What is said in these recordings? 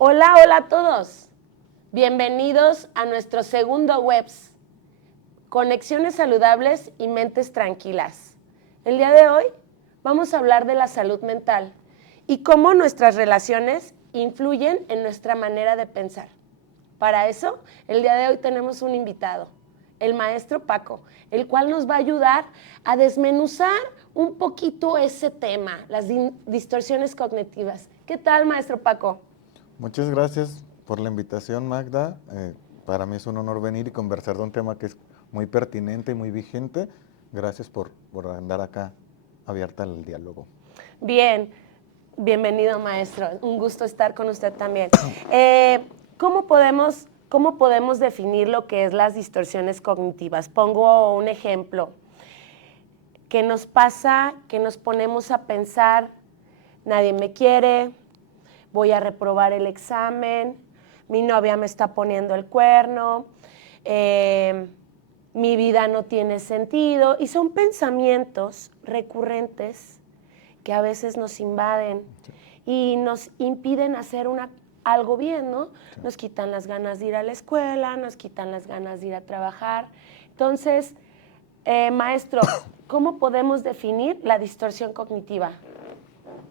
Hola, hola a todos. Bienvenidos a nuestro segundo webs, Conexiones Saludables y Mentes Tranquilas. El día de hoy vamos a hablar de la salud mental y cómo nuestras relaciones influyen en nuestra manera de pensar. Para eso, el día de hoy tenemos un invitado, el maestro Paco, el cual nos va a ayudar a desmenuzar un poquito ese tema, las distorsiones cognitivas. ¿Qué tal, maestro Paco? Muchas gracias por la invitación, Magda. Para mí es un honor venir y conversar de un tema que es muy pertinente y muy vigente. Gracias por andar acá abierta al diálogo. Bien, bienvenido, maestro. Un gusto estar con usted también. ¿Cómo podemos definir lo que es las distorsiones cognitivas? Pongo un ejemplo. ¿Qué nos pasa? Que nos ponemos a pensar, nadie me quiere, voy a reprobar el examen, mi novia me está poniendo el cuerno, mi vida no tiene sentido. Y son pensamientos recurrentes que a veces nos invaden y nos impiden hacer algo bien, ¿no? Sí. Nos quitan las ganas de ir a la escuela, nos quitan las ganas de ir a trabajar. Entonces, maestro, ¿cómo podemos definir la distorsión cognitiva?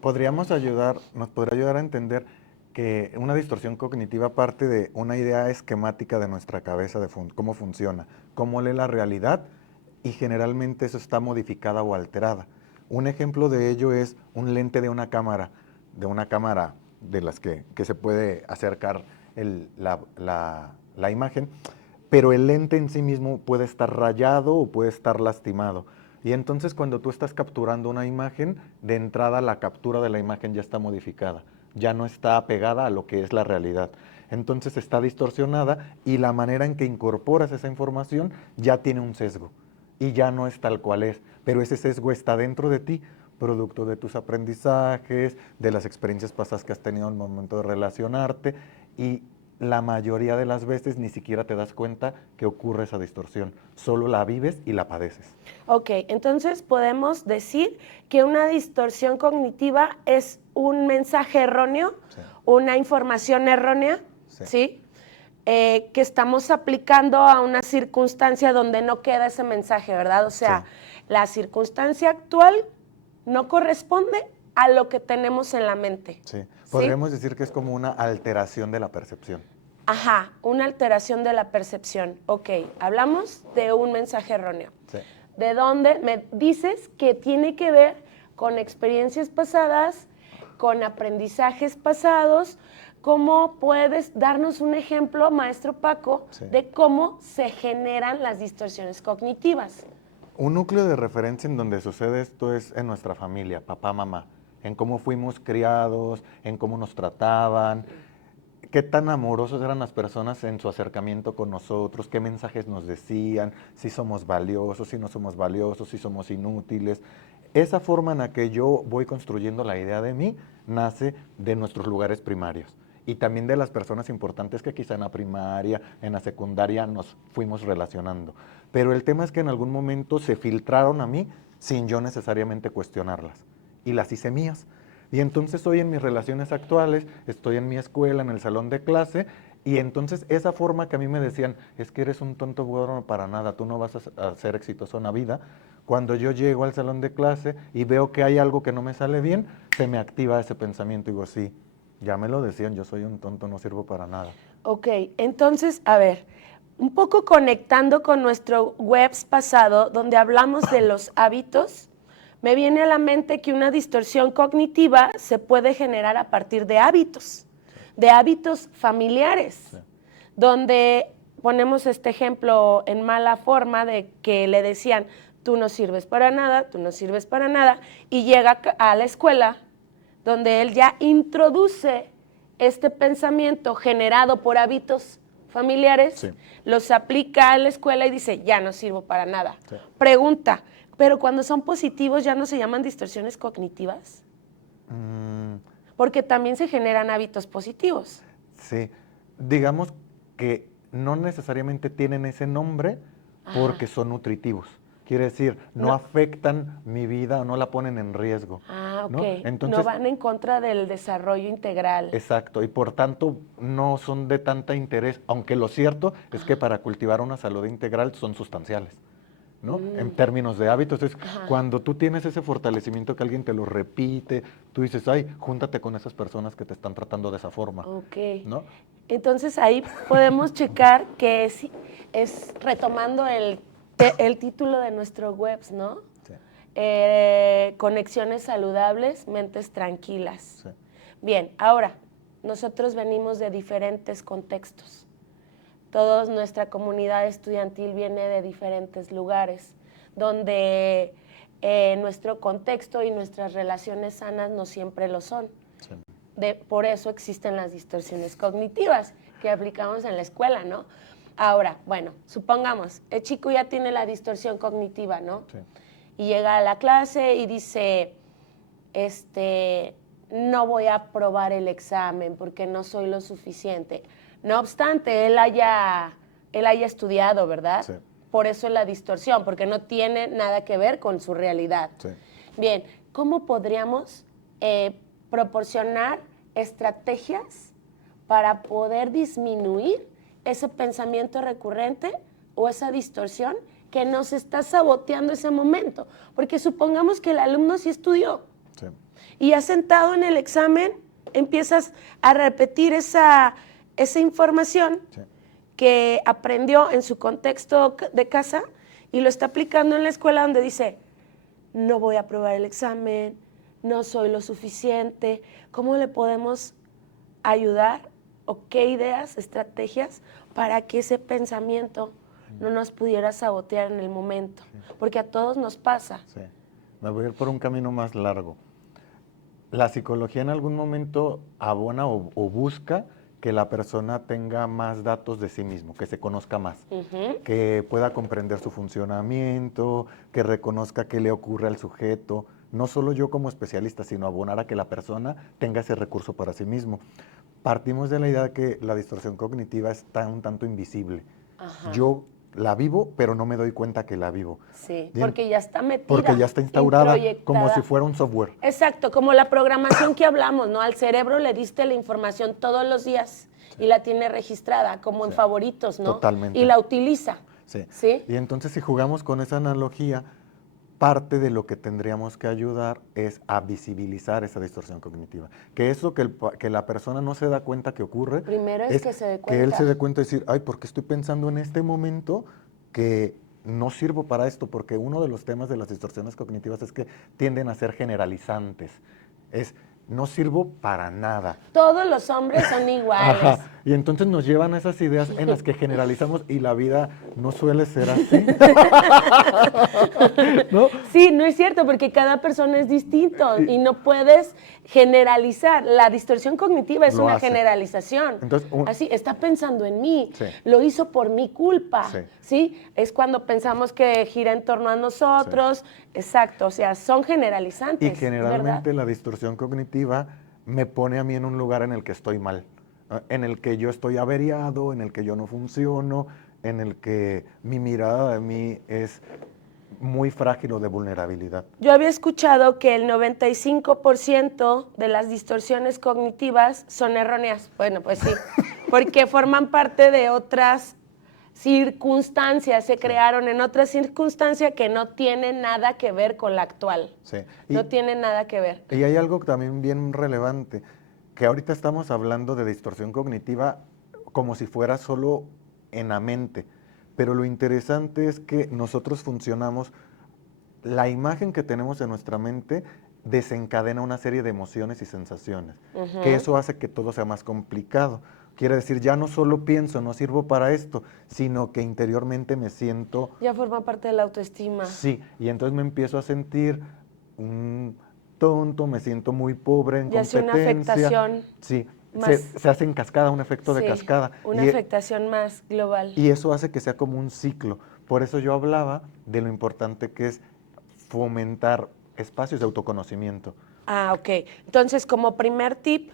Nos podría ayudar a entender que una distorsión cognitiva parte de una idea esquemática de nuestra cabeza de cómo funciona, cómo lee la realidad y generalmente eso está modificada o alterada. Un ejemplo de ello es un lente de una cámara de las que se puede acercar la imagen, pero el lente en sí mismo puede estar rayado o puede estar lastimado. Y entonces cuando tú estás capturando una imagen, de entrada la captura de la imagen ya está modificada, ya no está apegada a lo que es la realidad. Entonces está distorsionada y la manera en que incorporas esa información ya tiene un sesgo y ya no es tal cual es, pero ese sesgo está dentro de ti, producto de tus aprendizajes, de las experiencias pasadas que has tenido en el momento de relacionarte, y la mayoría de las veces ni siquiera te das cuenta que ocurre esa distorsión, solo la vives y la padeces. Ok, entonces podemos decir que una distorsión cognitiva es un mensaje erróneo, Sí. una información errónea, Sí. ¿sí? Que estamos aplicando a una circunstancia donde no queda ese mensaje, ¿verdad? O sea, Sí. la circunstancia actual no corresponde a lo que tenemos en la mente. Sí. ¿Sí? Podríamos decir que es como una alteración de la percepción. Ajá, una alteración de la percepción. Ok, hablamos de un mensaje erróneo. Sí. ¿De dónde? Me dices que tiene que ver con experiencias pasadas, con aprendizajes pasados. ¿Cómo puedes darnos un ejemplo, maestro Paco, Sí. de cómo se generan las distorsiones cognitivas? Un núcleo de referencia en donde sucede esto es en nuestra familia, papá, mamá, en cómo fuimos criados, en cómo nos trataban, qué tan amorosos eran las personas en su acercamiento con nosotros, qué mensajes nos decían, si somos valiosos, si no somos valiosos, si somos inútiles. Esa forma en la que yo voy construyendo la idea de mí nace de nuestros lugares primarios y también de las personas importantes que quizá en la primaria, en la secundaria nos fuimos relacionando. Pero el tema es que en algún momento se filtraron a mí sin yo necesariamente cuestionarlas y las hice mías. Y entonces hoy en mis relaciones actuales, estoy en mi escuela, en el salón de clase, y entonces esa forma que a mí me decían, es que eres un tonto bueno para nada, tú no vas a ser exitoso en la vida, cuando yo llego al salón de clase y veo que hay algo que no me sale bien, se me activa ese pensamiento y digo, sí, ya me lo decían, yo soy un tonto, no sirvo para nada. Ok, entonces, a ver, un poco conectando con nuestro webs pasado, donde hablamos de los hábitos, me viene a la mente que una distorsión cognitiva se puede generar a partir de hábitos familiares, Sí. donde ponemos este ejemplo en mala forma de que le decían, tú no sirves para nada, tú no sirves para nada, y llega a la escuela donde él ya introduce este pensamiento generado por hábitos familiares, Sí. los aplica a la escuela y dice, ya no sirvo para nada. Sí. Pregunta, ¿pero cuando son positivos ya no se llaman distorsiones cognitivas? Porque también se generan hábitos positivos. Sí, digamos que no necesariamente tienen ese nombre Ajá. porque son nutritivos. Quiere decir, no No. afectan mi vida o no la ponen en riesgo. Ah, ok. ¿no? Entonces, No van en contra del desarrollo integral. exacto, y por tanto no son de tanta interés, aunque lo cierto es que para cultivar una salud integral son sustanciales, ¿no? En términos de hábitos, es cuando tú tienes ese fortalecimiento que alguien te lo repite, tú dices, ay, júntate con esas personas que te están tratando de esa forma, Ok. ¿no? Entonces ahí podemos checar que es retomando el título de nuestro webs, ¿no? Sí. Conexiones saludables, mentes tranquilas. Sí. Bien, ahora, nosotros venimos de diferentes contextos. Toda nuestra comunidad estudiantil viene de diferentes lugares, donde nuestro contexto y nuestras relaciones sanas no siempre lo son. Sí. Por eso existen las distorsiones cognitivas que aplicamos en la escuela, ¿no? Ahora, bueno, supongamos, el chico ya tiene la distorsión cognitiva, ¿no? Sí. Y llega a la clase y dice, no voy a aprobar el examen porque no soy lo suficiente. No obstante, él haya estudiado, ¿verdad? Sí. Por eso es la distorsión, porque no tiene nada que ver con su realidad. Sí. Bien, ¿cómo podríamos proporcionar estrategias para poder disminuir ese pensamiento recurrente o esa distorsión que nos está saboteando ese momento? Porque supongamos que el alumno sí estudió. Sí. Y ya sentado en el examen, empiezas a repetir esa información Sí. que aprendió en su contexto de casa y lo está aplicando en la escuela donde dice, no voy a aprobar el examen, no soy lo suficiente. ¿Cómo le podemos ayudar o qué ideas, estrategias para que ese pensamiento no nos pudiera sabotear en el momento? Porque a todos nos pasa. Sí. Me voy a ir por un camino más largo. La psicología en algún momento abona o busca que la persona tenga más datos de sí mismo, que se conozca más, que pueda comprender su funcionamiento, que reconozca qué le ocurre al sujeto, no solo yo como especialista, sino abonar a que la persona tenga ese recurso para sí mismo. Partimos de la idea de que la distorsión cognitiva está un tanto invisible. Ajá. Yo la vivo, pero no me doy cuenta que la vivo. Sí, Bien, porque ya está metida. porque ya está instaurada introyectada. como si fuera un software. Exacto, como la programación que hablamos, ¿no? Al cerebro le diste la información todos los días y la tiene registrada como en favoritos, ¿no? Totalmente. Y la utiliza. Sí. ¿Sí? Y entonces si jugamos con esa analogía, parte de lo que tendríamos que ayudar es a visibilizar esa distorsión cognitiva. Que eso que la persona no se da cuenta que ocurre. Primero es que se dé cuenta. Que él se dé cuenta y decir, ay, ¿por qué estoy pensando en este momento que no sirvo para esto? Porque uno de los temas de las distorsiones cognitivas es que tienden a ser generalizantes. No sirvo para nada. Todos los hombres son iguales. Ajá. Y entonces nos llevan a esas ideas en las que generalizamos y la vida no suele ser así. ¿No? Sí, no es cierto, porque cada persona es distinto y no puedes generalizar. La distorsión cognitiva es una generalización. Entonces, así, está pensando en mí, sí. Lo hizo por mi culpa. Sí. ¿Sí? Es cuando pensamos que gira en torno a nosotros. Sí. Exacto, o sea, son generalizantes. Y generalmente la distorsión cognitiva me pone a mí en un lugar en el que estoy mal, ¿no? En el que yo estoy averiado, en el que yo no funciono, en el que mi mirada de mí es muy frágil o de vulnerabilidad. Yo había escuchado que el 95% de las distorsiones cognitivas son erróneas. Bueno, pues sí, porque forman parte de otras circunstancias, se crearon en otras circunstancias que no tienen nada que ver con la actual. Sí. No tienen nada que ver. Y hay algo también bien relevante, que ahorita estamos hablando de distorsión cognitiva como si fuera solo en la mente, pero lo interesante es que nosotros funcionamos, la imagen que tenemos en nuestra mente desencadena una serie de emociones y sensaciones, que eso hace que todo sea más complicado. Quiere decir, ya no solo pienso, no sirvo para esto, sino que interiormente me siento... Ya forma parte de la autoestima. Sí, y entonces me empiezo a sentir un tonto, me siento muy pobre en competencia. Ya hace una afectación. Sí, se hace en cascada, un efecto de cascada. Una afectación más global. Y eso hace que sea como un ciclo. Por eso yo hablaba de lo importante que es fomentar espacios de autoconocimiento. Ah, ok. Entonces, como primer tip,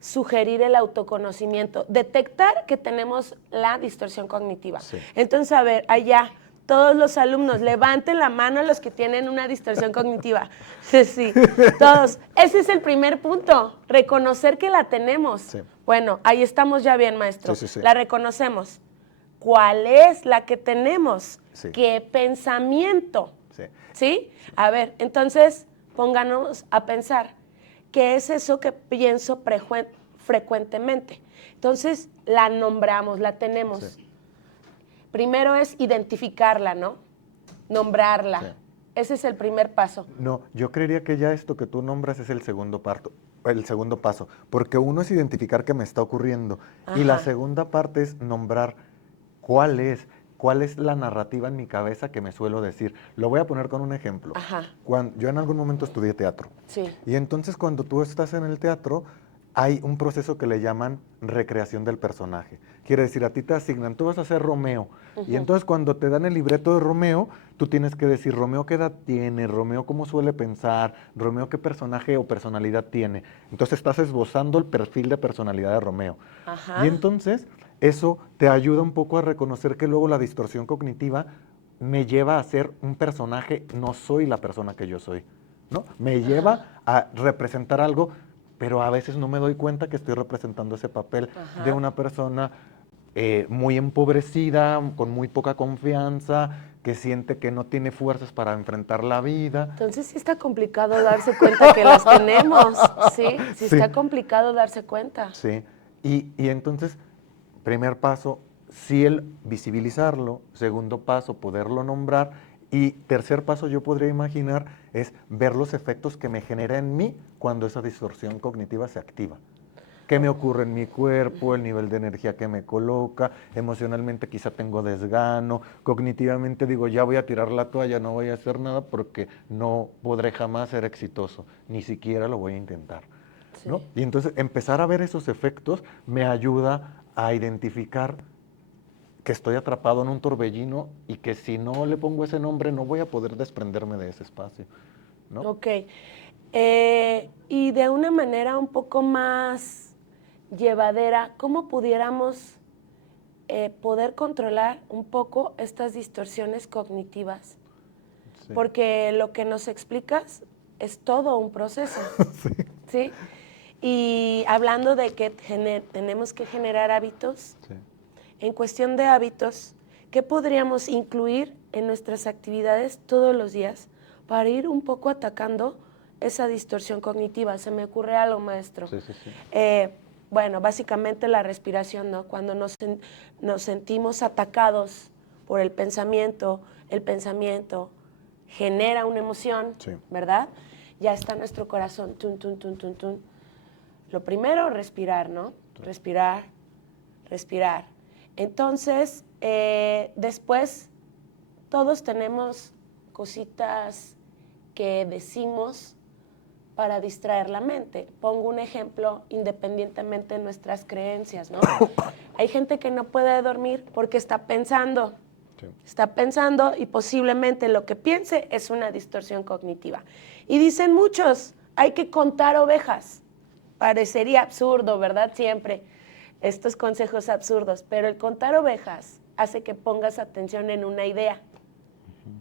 sugerir el autoconocimiento, detectar que tenemos la distorsión cognitiva. Sí. Entonces, a ver, allá, todos los alumnos, levanten la mano los que tienen una distorsión cognitiva. Sí, todos. Ese es el primer punto, reconocer que la tenemos. Sí. Bueno, ahí estamos ya bien, maestro. Sí. La reconocemos. ¿Cuál es la que tenemos? Sí. ¿Qué pensamiento? Sí. ¿Sí? A ver, entonces pónganos a pensar, ¿qué es eso que pienso frecuentemente? Entonces la nombramos, la tenemos. Sí. Primero es identificarla, ¿no? Nombrarla. Sí. Ese es el primer paso. No, yo creería que ya esto que tú nombras es el segundo paso, porque uno es identificar qué me está ocurriendo y la Ajá. segunda parte es nombrar cuál es la narrativa en mi cabeza que me suelo decir. Lo voy a poner con un ejemplo. Ajá. Yo en algún momento estudié teatro. Sí. Y entonces cuando tú estás en el teatro, hay un proceso que le llaman recreación del personaje. Quiere decir, a ti te asignan, tú vas a ser Romeo. Y entonces cuando te dan el libreto de Romeo, tú tienes que decir, Romeo qué edad tiene, Romeo cómo suele pensar, Romeo qué personaje o personalidad tiene. Entonces estás esbozando el perfil de personalidad de Romeo. Ajá. Y entonces eso te ayuda un poco a reconocer que luego la distorsión cognitiva me lleva a ser un personaje, no soy la persona que yo soy, ¿no? Me lleva a representar algo, pero a veces no me doy cuenta que estoy representando ese papel de una persona muy empobrecida, con muy poca confianza, que siente que no tiene fuerzas para enfrentar la vida. Entonces sí está complicado darse cuenta que las tenemos, ¿sí? Sí Sí. está complicado darse cuenta. Sí, y entonces, primer paso, sí el visibilizarlo, segundo paso, poderlo nombrar, y tercer paso yo podría imaginar es ver los efectos que me genera en mí cuando esa distorsión cognitiva se activa. ¿Qué me ocurre en mi cuerpo? El nivel de energía que me coloca, emocionalmente quizá tengo desgano, cognitivamente digo, ya voy a tirar la toalla, no voy a hacer nada porque no podré jamás ser exitoso, ni siquiera lo voy a intentar. ¿No? Sí. Y entonces empezar a ver esos efectos me ayuda a identificar que estoy atrapado en un torbellino y que si no le pongo ese nombre no voy a poder desprenderme de ese espacio, ¿no? Ok. Y de una manera un poco más llevadera, ¿cómo pudiéramos poder controlar un poco estas distorsiones cognitivas? Sí. Porque lo que nos explicas es todo un proceso, Sí. ¿sí? Y hablando de que tenemos que generar hábitos, Sí. en cuestión de hábitos, ¿qué podríamos incluir en nuestras actividades todos los días para ir un poco atacando esa distorsión cognitiva? Se me ocurre algo, maestro. Sí. Bueno, básicamente la respiración, ¿no? Cuando nos sentimos atacados por el pensamiento genera una emoción, Sí. ¿verdad? Ya está nuestro corazón, tun, tun, tun, tun, tun. Lo primero, respirar, ¿no? Sí. Respirar. Entonces, después, todos tenemos cositas que decimos para distraer la mente. Pongo un ejemplo independientemente de nuestras creencias, ¿no? Hay gente que no puede dormir porque está pensando. Sí. Está pensando y posiblemente lo que piense es una distorsión cognitiva. Y dicen muchos, hay que contar ovejas. Parecería absurdo, ¿verdad? Siempre estos consejos absurdos, pero el contar ovejas hace que pongas atención en una idea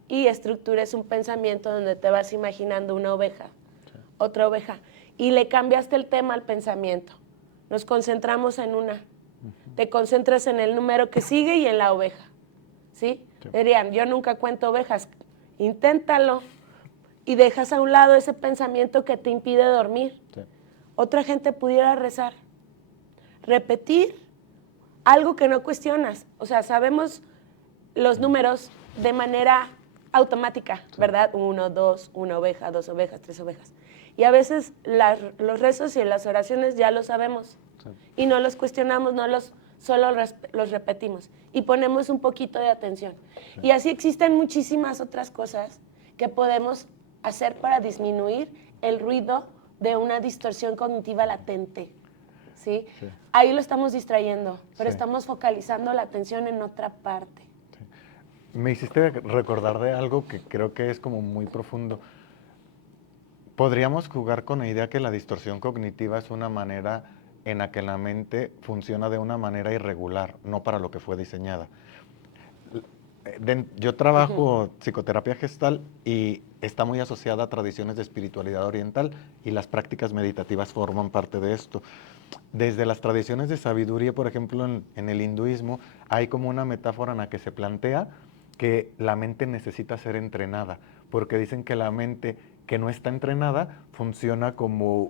y estructures un pensamiento donde te vas imaginando una oveja, otra oveja, y le cambiaste el tema al pensamiento. Nos concentramos en una. Te concentras en el número que sigue y en la oveja. ¿Sí? Sí. Dirían, yo nunca cuento ovejas. Inténtalo y dejas a un lado ese pensamiento que te impide dormir. Sí. Otra gente pudiera rezar, repetir algo que no cuestionas. O sea, sabemos los números de manera automática, ¿verdad? 1, 2, 1 oveja, 2 ovejas, 3 ovejas. Y a veces los rezos y las oraciones ya lo sabemos. Sí. Y no los cuestionamos, solo los repetimos. Y ponemos un poquito de atención. Sí. Y así existen muchísimas otras cosas que podemos hacer para disminuir el ruido de una distorsión cognitiva latente. ¿Sí? Sí. Ahí lo estamos distrayendo, pero Sí. estamos focalizando la atención en otra parte. Me hiciste recordar de algo que creo que es como muy profundo. Podríamos jugar con la idea que la distorsión cognitiva es una manera en la que la mente funciona de una manera irregular, no para lo que fue diseñada. Yo trabajo psicoterapia gestal y está muy asociada a tradiciones de espiritualidad oriental y las prácticas meditativas forman parte de esto. Desde las tradiciones de sabiduría, por ejemplo, en el hinduismo, hay como una metáfora en la que se plantea que la mente necesita ser entrenada, porque dicen que la mente que no está entrenada funciona como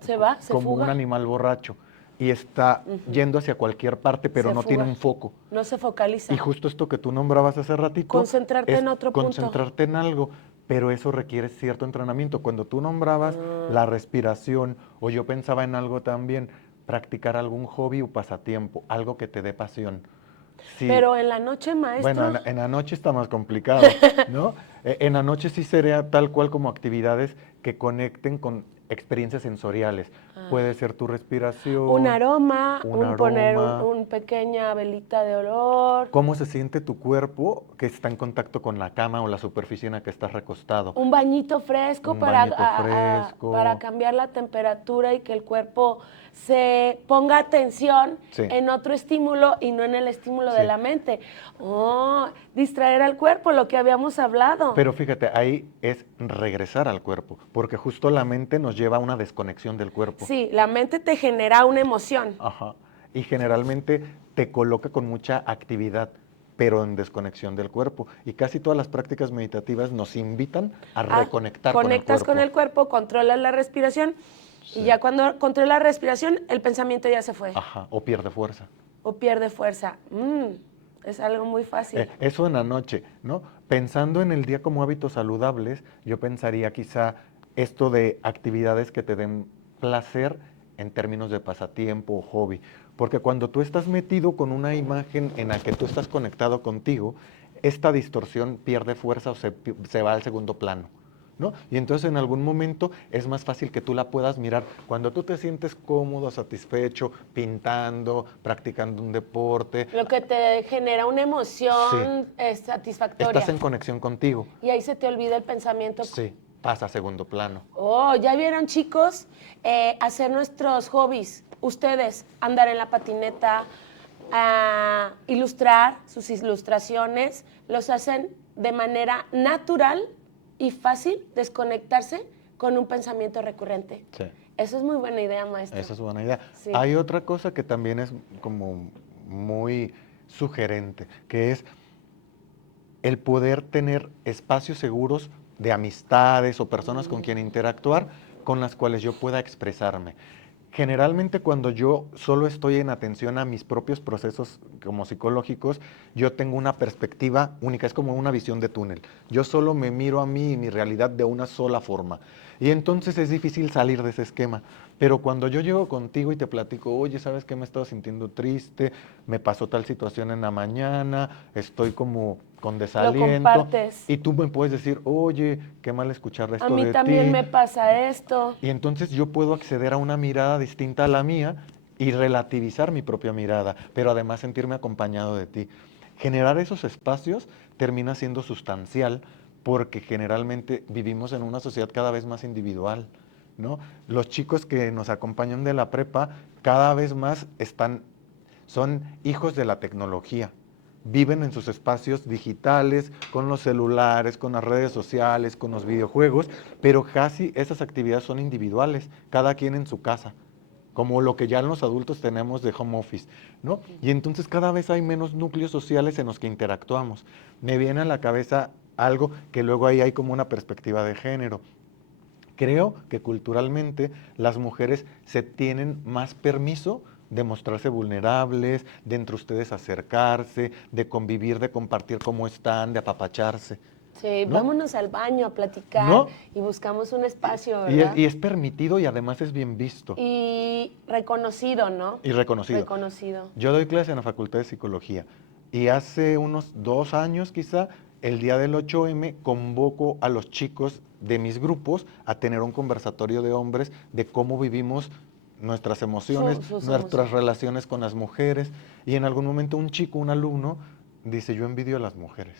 Se como un fuga. animal borracho y está yendo hacia cualquier parte, pero Se no tiene fuga. un foco. No se Y focaliza. justo esto que tú nombrabas hace ratito Concentrarte es en otro punto. concentrarte en algo, pero eso requiere cierto entrenamiento. Cuando tú nombrabas la respiración, o yo pensaba en algo también, practicar algún hobby o pasatiempo, algo que te dé pasión. Sí, Pero en la noche, bueno, maestro, en la noche está más complicado, ¿no? En la noche sí sería tal cual como actividades que conecten con experiencias sensoriales. Puede ser tu un respiración, aroma, un poner aroma, un pequeña velita de olor, cómo se siente tu cuerpo que está en contacto con la cama o la superficie en la que estás recostado. un bañito fresco Un bañito para fresco. cambiar la temperatura y que el cuerpo se ponga atención Sí, en otro estímulo y no en el estímulo de sí. la mente. Oh, distraer al cuerpo, lo que habíamos hablado. Pero fíjate, ahí es regresar al cuerpo, porque justo la mente nos lleva a una desconexión del cuerpo. Sí, la mente te genera una emoción. Ajá. Y generalmente te coloca con mucha actividad, pero en desconexión del cuerpo. Y casi todas las prácticas meditativas nos invitan a reconectar con el Conectas con cuerpo. el cuerpo, controlas la respiración y Sí. ya cuando controlas la respiración, el pensamiento ya se fue Ajá. O pierde fuerza. o pierde fuerza. Es algo muy fácil. Eso en la noche, ¿no? Pensando en el día como hábitos saludables, yo pensaría quizá esto de actividades que te den placer en términos de pasatiempo o hobby. Porque cuando tú estás metido con una imagen en la que tú estás conectado contigo, esta distorsión pierde fuerza o se va al segundo plano. ¿No? Y entonces en algún momento es más fácil que tú la puedas mirar. Cuando tú te sientes cómodo, satisfecho, pintando, practicando un deporte, Lo que te genera una sí, emoción satisfactoria. estás en conexión contigo. Y ahí se te olvida el pensamiento. Sí, pasa a segundo plano. Oh, ¿ya vieron, chicos? Hacer nuestros hobbies. Ustedes, andar en la patineta, ilustrar sus ilustraciones, los hacen de manera natural y fácil desconectarse con un pensamiento recurrente. Sí, Eso es muy buena idea, maestro. esa es buena idea. Sí. Hay otra cosa que también es como muy sugerente, que es el poder tener espacios seguros de amistades o personas con quien interactuar con las cuales yo pueda expresarme. Generalmente cuando yo solo estoy en atención a mis propios procesos como psicológicos, yo tengo una perspectiva única, es como una visión de túnel. Yo solo me miro a mí y mi realidad de una sola forma. Y entonces es difícil salir de ese esquema. Pero cuando yo llego contigo y te platico, oye, ¿sabes qué? Me he estado sintiendo triste, me pasó tal situación en la mañana, estoy como con Lo desaliento. compartes. Y tú me puedes decir, oye, qué mal escuchar A esto mí de también ti. me pasa esto. Y entonces yo puedo acceder a una mirada distinta a la mía y relativizar mi propia mirada, pero además sentirme acompañado de ti. Generar esos espacios termina siendo sustancial porque generalmente vivimos en una sociedad cada vez más individual, ¿no? Los chicos que nos acompañan de la prepa cada vez más son hijos de la tecnología. Viven en sus espacios digitales, con los celulares, con las redes sociales, con los videojuegos, pero casi esas actividades son individuales, cada quien en su casa, como lo que ya los adultos tenemos de home office, ¿no? Y entonces cada vez hay menos núcleos sociales en los que interactuamos. Me viene a la cabeza algo que luego ahí hay como una perspectiva de género. Creo que culturalmente las mujeres se tienen más permiso de mostrarse vulnerables, de entre ustedes acercarse, de convivir, de compartir cómo están, de apapacharse. Sí, ¿No? vámonos al baño a platicar ¿No? y buscamos un espacio, Y ¿verdad? es permitido y además es bien visto Y reconocido, ¿no? y reconocido. Reconocido. Yo doy clase en la Facultad de Psicología y hace unos 2 años quizá, el día del 8M, convoco a los chicos de mis grupos a tener un conversatorio de hombres de cómo vivimos nuestras emociones, Sus nuestras emociones. relaciones con las mujeres. Y en algún momento un chico, un alumno, dice, yo envidio a las mujeres,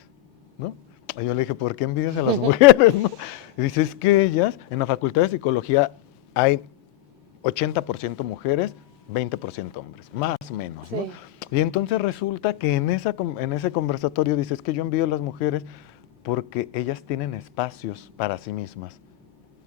¿no? Y yo le dije, ¿por qué envidias a las mujeres? ¿No? Y dice, es que ellas, en la Facultad de Psicología hay 80% mujeres, 20% hombres, más o menos, ¿no? Sí. Y entonces resulta que en ese conversatorio dices que yo envío a las mujeres porque ellas tienen espacios para sí mismas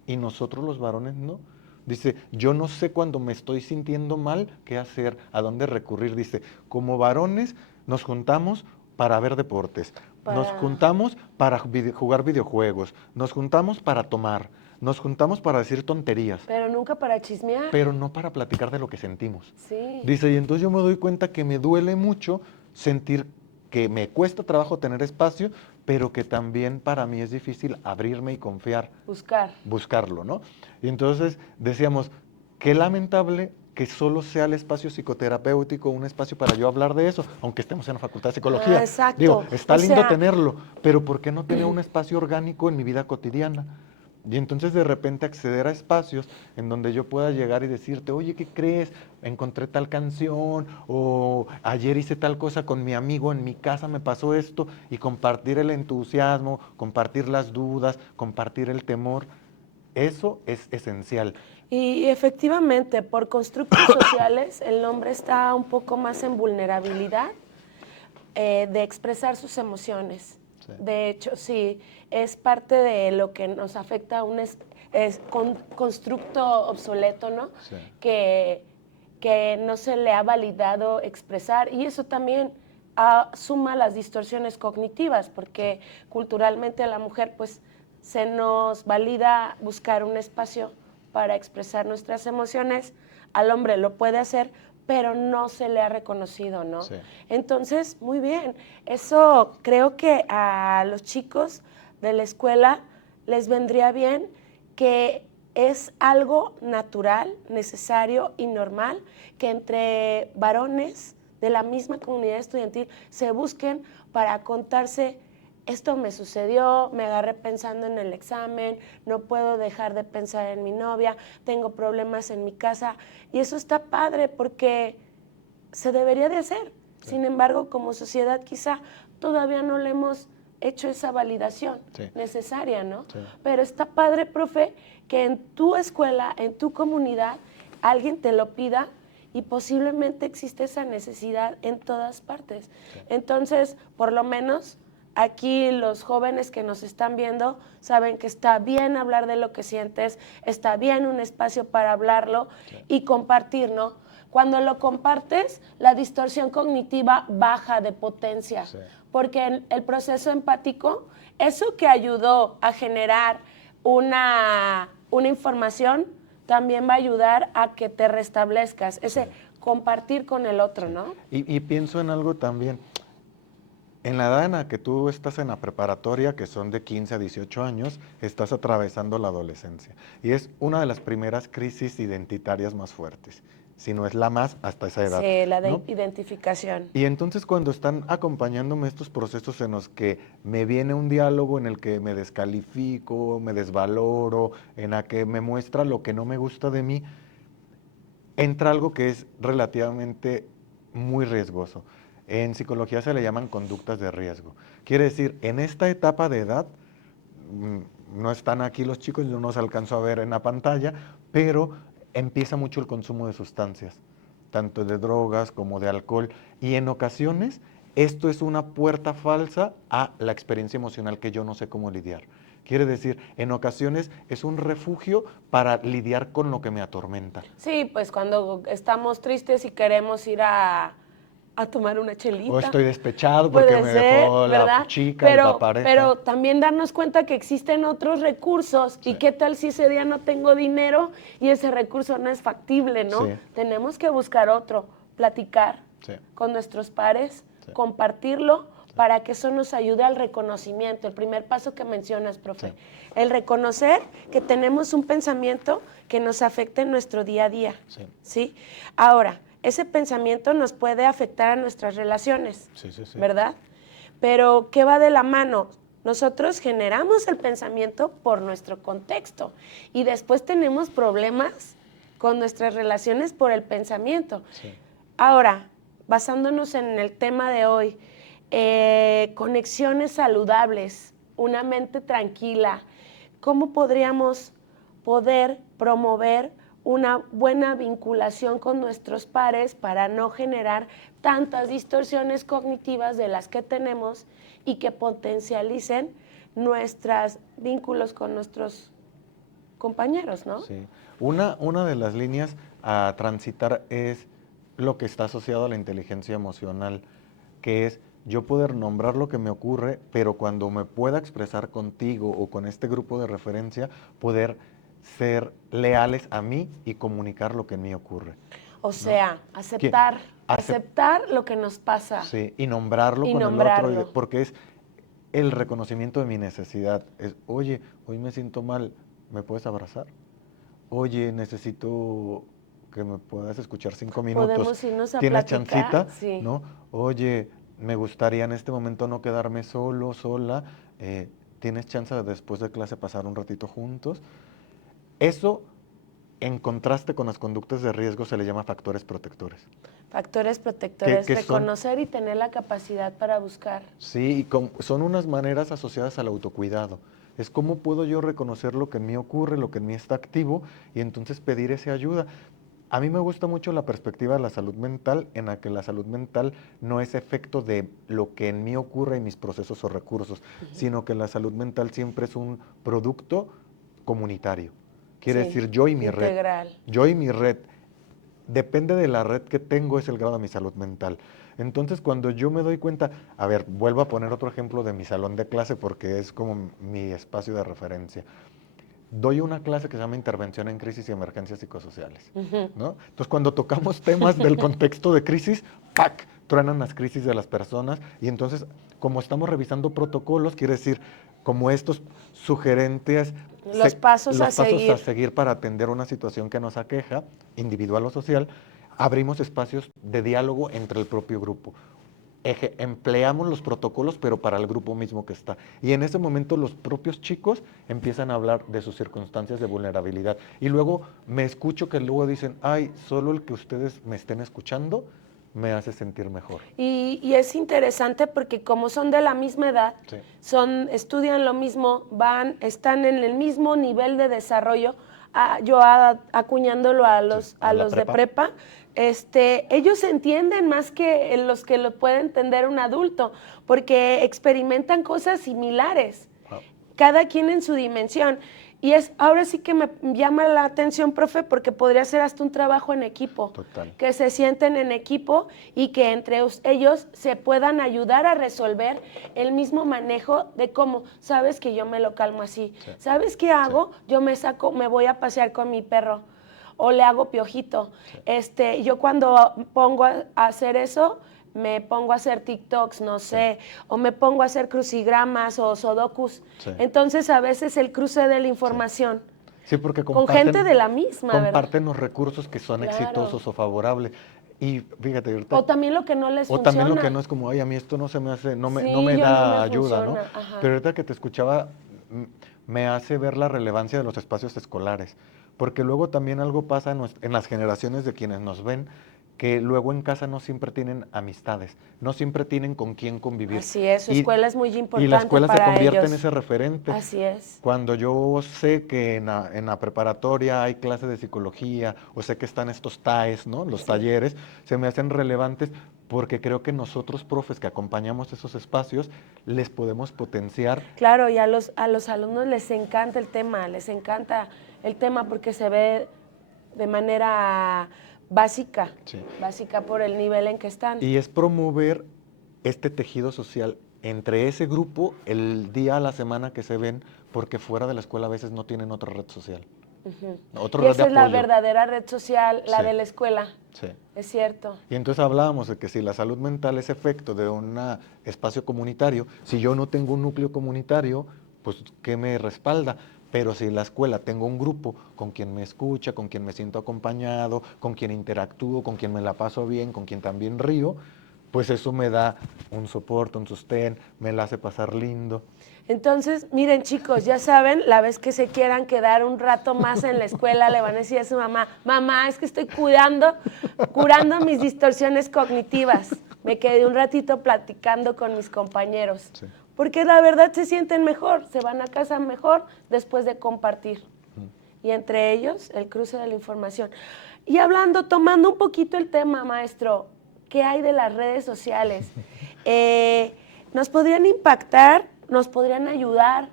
y nosotros los varones no. Dice, yo no sé cuando me estoy sintiendo mal qué hacer, a dónde recurrir. Dice, como varones nos juntamos para ver deportes, nos juntamos para jugar videojuegos, nos juntamos para tomar, nos juntamos para decir tonterías, Pero nunca para chismear. pero no para platicar de lo que sentimos. Sí. Dice, y entonces yo me doy cuenta que me duele mucho sentir que me cuesta trabajo tener espacio, pero que también para mí es difícil abrirme y confiar. Buscarlo, ¿no? Y entonces decíamos, qué lamentable que solo sea el espacio psicoterapéutico un espacio para yo hablar de eso, aunque estemos en la facultad de psicología. Exacto. Digo, está lindo tenerlo, pero ¿por qué no tener un espacio orgánico en mi vida cotidiana? Y entonces de repente acceder a espacios en donde yo pueda llegar y decirte, oye, ¿qué crees? Encontré tal canción, o ayer hice tal cosa con mi amigo en mi casa, me pasó esto, y compartir el entusiasmo, compartir las dudas, compartir el temor, eso es esencial. Y efectivamente, por constructos sociales, el hombre está un poco más en vulnerabilidad de expresar sus emociones. Sí. De hecho, sí, es parte de lo que nos afecta a un constructo obsoleto, ¿no? Sí. Que no se le ha validado expresar, y eso también suma las distorsiones cognitivas, porque culturalmente a la mujer pues se nos valida buscar un espacio para expresar nuestras emociones, al hombre lo puede hacer, pero no se le ha reconocido, ¿no? Sí. Entonces, muy bien, eso creo que a los chicos de la escuela les vendría bien, que es algo natural, necesario y normal que entre varones de la misma comunidad estudiantil se busquen para contarse: esto me sucedió, me agarré pensando en el examen, no puedo dejar de pensar en mi novia, tengo problemas en mi casa, y eso está padre porque se debería de hacer. Sí. Sin embargo, como sociedad quizá todavía no le hemos hecho esa validación necesaria, ¿no? Sí. Pero está padre, profe, que en tu escuela, en tu comunidad, alguien te lo pida, y posiblemente existe esa necesidad en todas partes. Sí. Entonces, por lo menos aquí los jóvenes que nos están viendo saben que está bien hablar de lo que sientes, está bien un espacio para hablarlo y compartir, ¿no? Cuando lo compartes, la distorsión cognitiva baja de potencia, porque el proceso empático, eso que ayudó a generar una información, también va a ayudar a que te restablezcas, ese compartir con el otro, ¿no? Y pienso en algo también. En la edad en la que tú estás en la preparatoria, que son de 15 a 18 años, estás atravesando la adolescencia. Y es una de las primeras crisis identitarias más fuertes, si no es la más hasta esa edad. Sí, la de ¿no? Identificación. Y entonces cuando están acompañándome estos procesos en los que me viene un diálogo en el que me descalifico, me desvaloro, en la que me muestra lo que no me gusta de mí, entra algo que es relativamente muy riesgoso. En psicología se le llaman conductas de riesgo. Quiere decir, en esta etapa de edad, no están aquí los chicos, yo no los alcanzo a ver en la pantalla, pero empieza mucho el consumo de sustancias, tanto de drogas como de alcohol, y en ocasiones esto es una puerta falsa a la experiencia emocional que yo no sé cómo lidiar. Quiere decir, en ocasiones es un refugio para lidiar con lo que me atormenta. Sí, pues cuando estamos tristes y queremos ir a tomar una chelita. O estoy despechado porque me dejó la chica, la pareja. Pero también darnos cuenta que existen otros recursos. Sí. ¿Y qué tal si ese día no tengo dinero y ese recurso no es factible, no? Sí. Tenemos que buscar otro, platicar con nuestros pares, compartirlo, para que eso nos ayude al reconocimiento. El primer paso que mencionas, profe. El reconocer que tenemos un pensamiento que nos afecta en nuestro día a día. ¿Sí? Ahora, ese pensamiento nos puede afectar a nuestras relaciones, ¿verdad? Pero, ¿qué va de la mano? Nosotros generamos el pensamiento por nuestro contexto y después tenemos problemas con nuestras relaciones por el pensamiento. Ahora, basándonos en el tema de hoy, conexiones saludables, una mente tranquila, ¿cómo podríamos promover una buena vinculación con nuestros pares para no generar tantas distorsiones cognitivas de las que tenemos y que potencialicen nuestros vínculos con nuestros compañeros, ¿no? Sí. Una de las líneas a transitar es lo que está asociado a la inteligencia emocional, que es yo poder nombrar lo que me ocurre, pero cuando me pueda expresar contigo o con este grupo de referencia, poder ser leales a mí y comunicar lo que en mí ocurre. O sea, aceptar lo que nos pasa. Sí, y nombrarlo Y con nombrarlo. el otro, porque es el reconocimiento de mi necesidad. Es, oye, hoy me siento mal, ¿me puedes abrazar? Oye, necesito que me puedas escuchar 5 minutos. Podemos irnos a ¿Tienes platicar. chancita? Sí. ¿No? Oye, me gustaría en este momento no quedarme solo, sola. ¿Tienes chance de después de clase pasar un ratito juntos? Eso, en contraste con las conductas de riesgo, se le llama factores protectores. Factores protectores, que reconocer y tener la capacidad para buscar. Sí, y son unas maneras asociadas al autocuidado. Es cómo puedo yo reconocer lo que en mí ocurre, lo que en mí está activo y entonces pedir esa ayuda. A mí me gusta mucho la perspectiva de la salud mental, en la que la salud mental no es efecto de lo que en mí ocurre y mis procesos o recursos, sino que la salud mental siempre es un producto comunitario. Quiere decir yo y mi integral. red. Yo y mi red. Depende de la red que tengo, es el grado de mi salud mental. Entonces, cuando yo me doy cuenta, a ver, vuelvo a poner otro ejemplo de mi salón de clase porque es como mi espacio de referencia. Doy una clase que se llama Intervención en Crisis y Emergencias Psicosociales, ¿no? Entonces, cuando tocamos temas del contexto de crisis, ¡pac!, truenan las crisis de las personas y entonces, como estamos revisando protocolos, quiere decir, como estos sugerentes, los pasos a seguir para atender una situación que nos aqueja, individual o social, abrimos espacios de diálogo entre el propio grupo. Empleamos los protocolos, pero para el grupo mismo que está. Y en ese momento los propios chicos empiezan a hablar de sus circunstancias de vulnerabilidad. Y luego me escucho que luego dicen, ay, solo el que ustedes me estén escuchando me hace sentir mejor. Y es interesante porque como son de la misma edad, Sí. Estudian lo mismo, están en el mismo nivel de desarrollo, yo acuñándolo a los de prepa, ellos entienden más que los que lo puede entender un adulto, porque experimentan cosas similares, cada quien en su dimensión. Y ahora sí que me llama la atención, profe, porque podría ser hasta un trabajo en equipo. Total. Que se sienten en equipo y que entre ellos se puedan ayudar a resolver el mismo manejo de cómo, sabes que yo me lo calmo así, sí. ¿Sabes qué hago? Sí. Yo me voy a pasear con mi perro o le hago piojito. Sí. Yo cuando pongo a hacer eso, me pongo a hacer TikToks, no sé, sí. O me pongo a hacer crucigramas o sudokus. Sí. Entonces, a veces el cruce de la información. Sí, porque con gente de la misma, comparten ¿verdad? Los recursos que son exitosos o favorables. Y fíjate, ahorita, o también lo que no les funciona. O también lo que no es como, ay, a mí esto no se me hace, no me da ayuda, ¿no? Ajá. Pero ahorita que te escuchaba, me hace ver la relevancia de los espacios escolares. Porque luego también algo pasa en las generaciones de quienes nos ven, que luego en casa no siempre tienen amistades, no siempre tienen con quién convivir. Así es, su escuela es muy importante para ellos. Y la escuela se convierte en ese referente. Así es. Cuando yo sé que en la preparatoria hay clases de psicología, o sé que están estos TAEs, ¿no? Los talleres, se me hacen relevantes porque creo que nosotros, profes, que acompañamos esos espacios, les podemos potenciar. Claro, y a los alumnos les encanta el tema porque se ve de manera básica, básica por el nivel en que están. Y es promover este tejido social entre ese grupo el día a la semana que se ven, porque fuera de la escuela a veces no tienen otra red social. Y esa es la verdadera red social, la de la escuela. Sí. Es cierto. Y entonces hablábamos de que si la salud mental es efecto de un espacio comunitario, si yo no tengo un núcleo comunitario, pues ¿qué me respalda? Pero si en la escuela tengo un grupo con quien me escucha, con quien me siento acompañado, con quien interactúo, con quien me la paso bien, con quien también río, pues eso me da un soporte, un sostén, me la hace pasar lindo. Entonces, miren chicos, ya saben, la vez que se quieran quedar un rato más en la escuela, le van a decir a su mamá, mamá, es que estoy curando mis distorsiones cognitivas. Me quedé un ratito platicando con mis compañeros. Sí. Porque la verdad se sienten mejor, se van a casa mejor después de compartir. y entre ellos el cruce de la información. Y tomando un poquito el tema, maestro, ¿qué hay de las redes sociales? ¿Nos podrían impactar? ¿Nos podrían ayudar?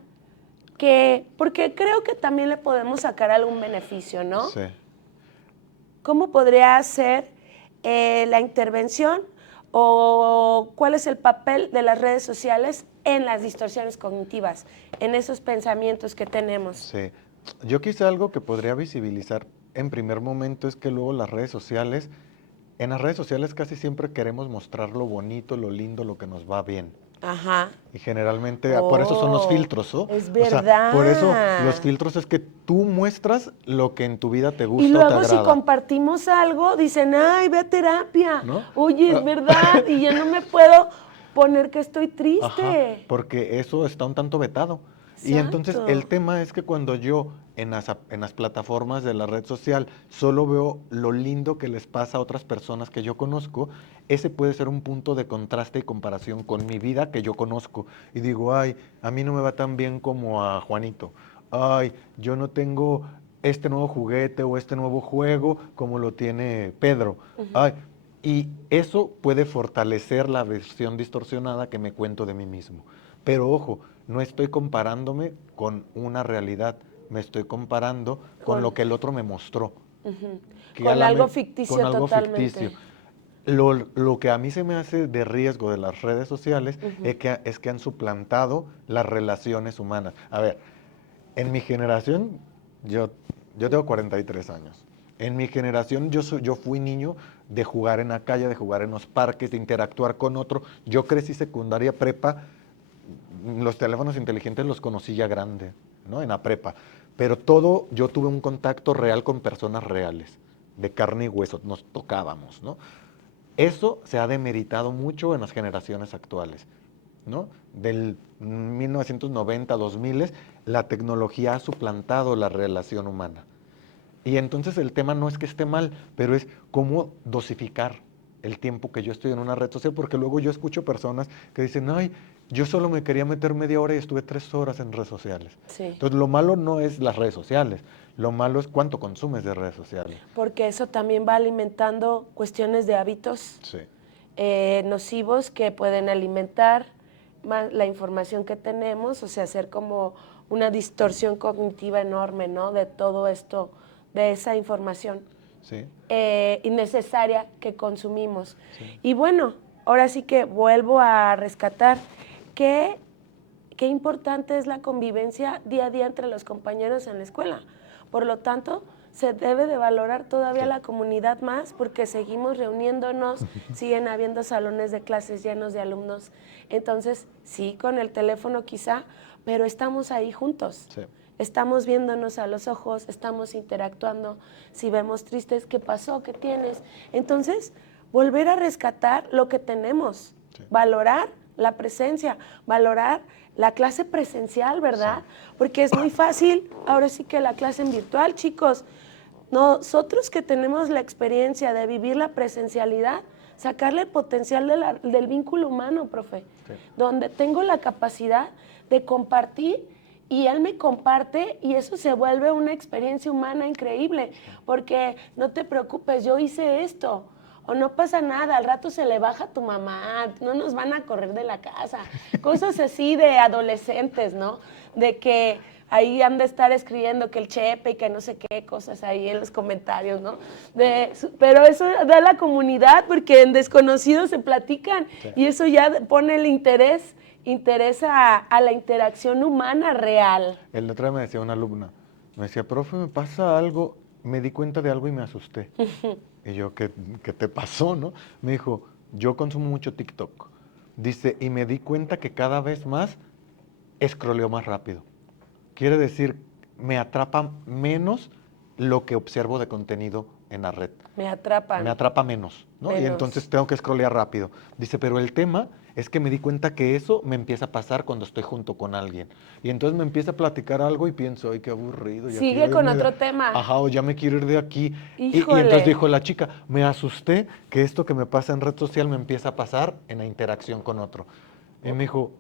Porque creo que también le podemos sacar algún beneficio, ¿no? Sí. ¿Cómo podría ser la intervención o cuál es el papel de las redes sociales en las distorsiones cognitivas, en esos pensamientos que tenemos? Sí. Yo quizá algo que podría visibilizar en primer momento es que luego en las redes sociales casi siempre queremos mostrar lo bonito, lo lindo, lo que nos va bien. Ajá. Y generalmente, por eso son los filtros, ¿no? Es O sea, por eso los verdad. filtros es que tú muestras lo que en tu vida te Y gusta o te luego si agrada, compartimos algo, dicen, ay, ve a terapia. ¿no? Oye, es verdad, y ya no me puedo poner que estoy Ajá, triste. porque eso está un tanto vetado. Y entonces Exacto. el tema es que cuando yo en las plataformas de la red social solo veo lo lindo que les pasa a otras personas que yo conozco, ese puede ser un punto de contraste y comparación con mi vida que yo conozco. Y digo, ay, a mí no me va tan bien como a Juanito. Ay, yo no tengo este nuevo juguete o este nuevo juego como lo tiene Pedro. Ay, y eso puede fortalecer la versión distorsionada que me cuento de mí mismo. Pero ojo, no estoy comparándome con una realidad, me estoy comparando con lo que el otro me mostró. Ujú. Que Con algo ficticio con algo ficticio. totalmente. Lo que a mí se me hace de riesgo de las redes sociales es que han suplantado las relaciones humanas. A ver, en mi generación, yo tengo 43 años. En mi generación yo fui niño de jugar en la calle, de jugar en los parques, de interactuar con otro. Yo crecí secundaria, prepa, los teléfonos inteligentes los conocí ya grande, ¿no? En la prepa. Pero yo tuve un contacto real con personas reales, de carne y hueso, nos tocábamos, ¿no? Eso se ha demeritado mucho en las generaciones actuales, ¿no? Del 1990, 2000, la tecnología ha suplantado la relación humana. Y entonces el tema no es que esté mal, pero es cómo dosificar el tiempo que yo estoy en una red social, porque luego yo escucho personas que dicen, ay, yo solo me quería meter media hora y estuve 3 horas en redes sociales. Sí. Entonces lo malo no es las redes sociales, lo malo es cuánto consumes de redes sociales. Porque eso también va alimentando cuestiones de hábitos Sí. nocivos que pueden alimentar más la información que tenemos, o sea, hacer como una distorsión cognitiva enorme, ¿no? De todo esto, de esa información Sí. innecesaria que consumimos. Sí. Y bueno, ahora sí que vuelvo a rescatar qué importante es la convivencia día a día entre los compañeros en la escuela. Por lo tanto, se debe de valorar todavía Sí. la comunidad más porque seguimos reuniéndonos, siguen habiendo salones de clases llenos de alumnos. Entonces, sí, con el teléfono quizá, pero estamos ahí juntos. Sí. Estamos viéndonos a los ojos, estamos interactuando. Si vemos tristes, ¿qué pasó? ¿Qué tienes? Entonces, volver a rescatar lo que tenemos, Sí. valorar la presencia, valorar la clase presencial, ¿verdad? Sí. Porque es muy fácil, ahora sí que la clase en virtual, chicos. Nosotros que tenemos la experiencia de vivir la presencialidad, sacarle el potencial del vínculo humano, profe, Sí. donde tengo la capacidad de compartir y él me comparte y eso se vuelve una experiencia humana increíble, porque no te preocupes, yo hice esto, o no pasa nada, al rato se le baja a tu mamá, no nos van a correr de la casa, cosas así de adolescentes, ¿no? De que ahí han de estar escribiendo que el chepe y que no sé qué cosas ahí en los comentarios, ¿no? Pero eso da la comunidad porque en desconocidos se platican Sí. y eso ya pone el interesa a la interacción humana real. El otro día me decía una alumna, me decía, profe, me pasa algo, me di cuenta de algo y me asusté. Y yo, ¿qué te pasó, no? Me dijo, yo consumo mucho TikTok. Dice, y me di cuenta que cada vez más escroleo más rápido. Quiere decir, me atrapa menos lo que observo de contenido en la red. Me atrapan. Me atrapa menos, ¿no? Menos. Y entonces tengo que scrollear rápido. Dice, pero el tema es que me di cuenta que eso me empieza a pasar cuando estoy junto con alguien. Y entonces me empieza a platicar algo y pienso, ay, qué aburrido. Ya Sigue quiero con irme otro tema. Ajá, o ya me quiero ir de aquí. Y Híjole. entonces dijo la chica, me asusté que esto que me pasa en red social me empieza a pasar en la interacción con otro. Y me dijo,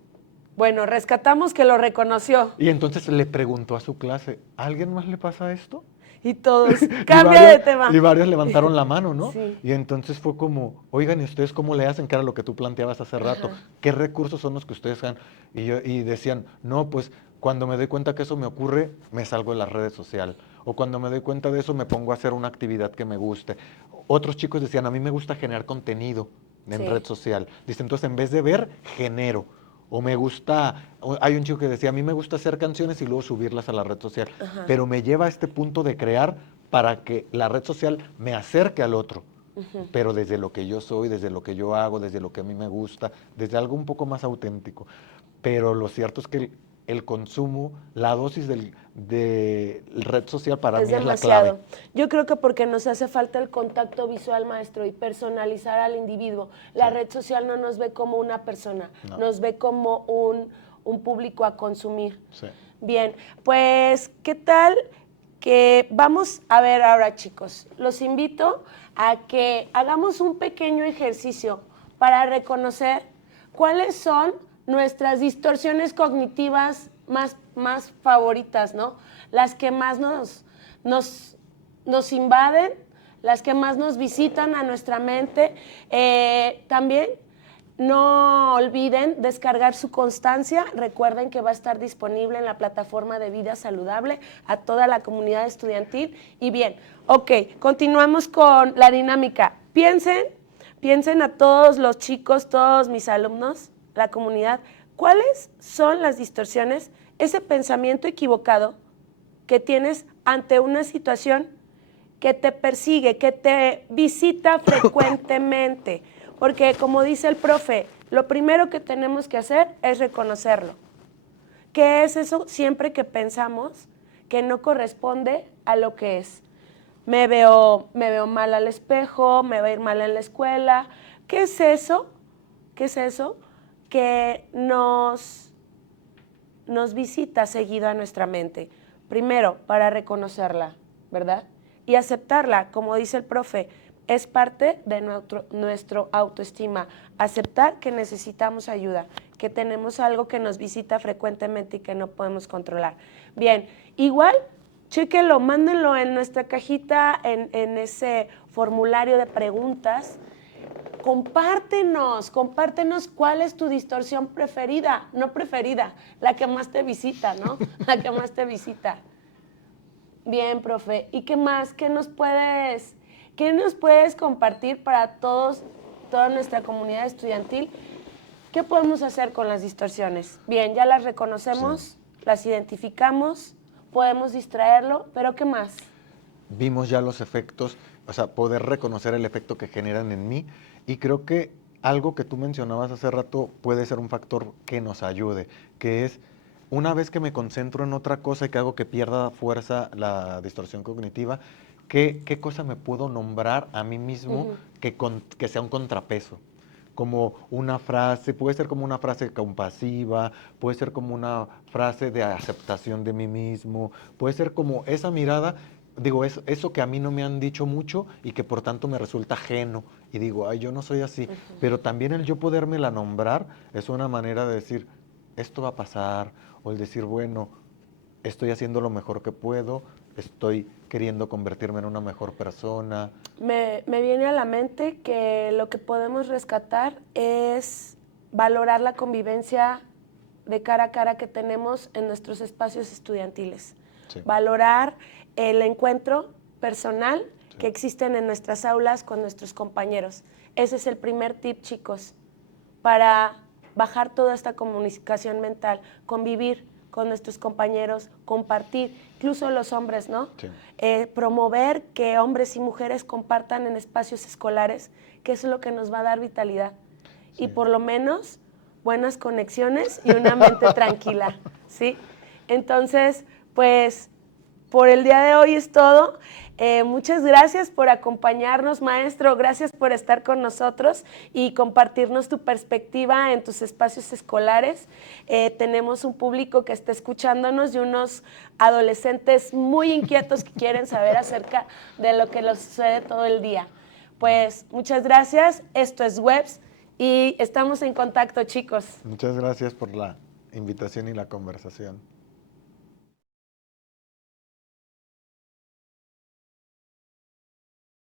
Bueno, rescatamos que lo reconoció. Y entonces le preguntó a su clase, ¿a alguien más le pasa esto? Y todos, cambia de tema. Y varios levantaron la mano, ¿no? Sí. Y entonces fue como, oigan, ¿y ustedes cómo le hacen? Que era lo que tú planteabas hace rato. Ajá. ¿Qué recursos son los que ustedes dan? Y decían, no, pues cuando me doy cuenta que eso me ocurre, me salgo de las redes sociales. O cuando me doy cuenta de eso, me pongo a hacer una actividad que me guste. Otros chicos decían, a mí me gusta generar contenido en Sí. red social. Dice, entonces en vez de ver, genero. O me gusta, hay un chico que decía, a mí me gusta hacer canciones y luego subirlas a la red social, Ajá. pero me lleva a este punto de crear para que la red social me acerque al otro, pero desde lo que yo soy, desde lo que yo hago, desde lo que a mí me gusta, desde algo un poco más auténtico. Pero lo cierto es que el consumo, la dosis de red social para Es mí es la demasiado. clave. Yo creo que porque nos hace falta el contacto visual, maestro, y personalizar al individuo. La Sí. red social no nos ve como una persona, No. nos ve como un público a consumir. Sí. Bien, pues, ¿qué tal que vamos a ver ahora, chicos? Los invito a que hagamos un pequeño ejercicio para reconocer cuáles son nuestras distorsiones cognitivas más favoritas, ¿no? Las que más nos invaden, las que más nos visitan a nuestra mente. También no olviden descargar su constancia. Recuerden que va a estar disponible en la plataforma de Vida Saludable a toda la comunidad estudiantil. Y bien, ok, continuamos con la dinámica. Piensen a todos los chicos, todos mis alumnos, la comunidad, ¿cuáles son las distorsiones, ese pensamiento equivocado que tienes ante una situación que te persigue, que te visita frecuentemente? Porque como dice el profe, lo primero que tenemos que hacer es reconocerlo. ¿Qué es eso siempre que pensamos que no corresponde a lo que es? Me veo mal al espejo, me va a ir mal en la escuela. ¿Qué es eso? ¿Qué es eso que nos visita seguido a nuestra mente? Primero, para reconocerla, ¿verdad? Y aceptarla, como dice el profe, es parte de nuestro autoestima. Aceptar que necesitamos ayuda, que tenemos algo que nos visita frecuentemente y que no podemos controlar. Bien, igual, chéquenlo, mándenlo en nuestra cajita, en ese formulario de preguntas. Compártenos cuál es tu distorsión preferida, no preferida, la que más te visita, ¿no? La que más te visita. Bien, profe. ¿Y qué más? ¿Qué nos puedes compartir para toda nuestra comunidad estudiantil? ¿Qué podemos hacer con las distorsiones? Bien, ya las reconocemos, sí, las identificamos, podemos distraerlo, pero ¿qué más? Vimos ya los efectos, o sea, poder reconocer el efecto que generan en mí, y creo que algo que tú mencionabas hace rato puede ser un factor que nos ayude, que es una vez que me concentro en otra cosa y que hago que pierda fuerza la distorsión cognitiva, ¿qué cosa me puedo nombrar a mí mismo que sea un contrapeso? Como una frase, puede ser como una frase compasiva, puede ser como una frase de aceptación de mí mismo, puede ser como esa mirada, digo, eso que a mí no me han dicho mucho y que por tanto me resulta ajeno y digo, ay, yo no soy así, pero también el yo podérmela nombrar es una manera de decir, esto va a pasar, o el decir, bueno, estoy haciendo lo mejor que puedo, estoy queriendo convertirme en una mejor persona. Me viene a la mente que lo que podemos rescatar es valorar la convivencia de cara a cara que tenemos en nuestros espacios estudiantiles. Sí. Valorar el encuentro personal, sí, que existen en nuestras aulas con nuestros compañeros. Ese es el primer tip, chicos, para bajar toda esta comunicación mental, convivir con nuestros compañeros, compartir, incluso los hombres, ¿no? Sí. Promover que hombres y mujeres compartan en espacios escolares, que eso es lo que nos va a dar vitalidad. Sí. Y por lo menos buenas conexiones y una mente tranquila, ¿sí? Entonces, pues, por el día de hoy es todo. Muchas gracias por acompañarnos, maestro. Gracias por estar con nosotros y compartirnos tu perspectiva en tus espacios escolares. Tenemos un público que está escuchándonos y unos adolescentes muy inquietos que quieren saber acerca de lo que les sucede todo el día. Pues muchas gracias. Esto es Webs y estamos en contacto, chicos. Muchas gracias por la invitación y la conversación.